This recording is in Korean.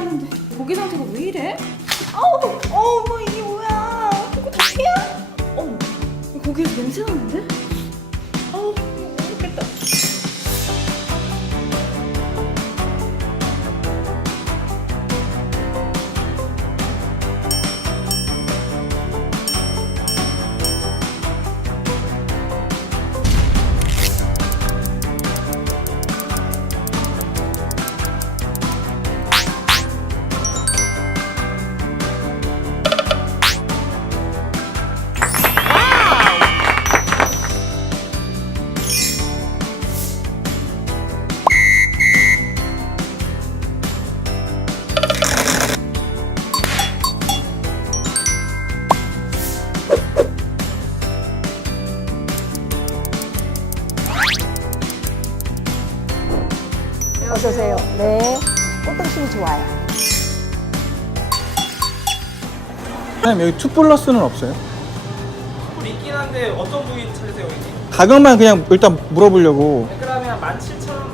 했는데 고기 상태가 왜 이래? 아우 어머 뭐 이게 뭐야 이거 다 피야? 어머 이 고기에서 냄새 나는데? 아우 어서 오세요. 네. 꽃등심이 좋아요. 사장님 여기 투 플러스는 없어요? 물 있긴 한데 어떤 부위 찾으세요 여기? 가격만 그냥 일단 물어보려고 100g에 한 17,000원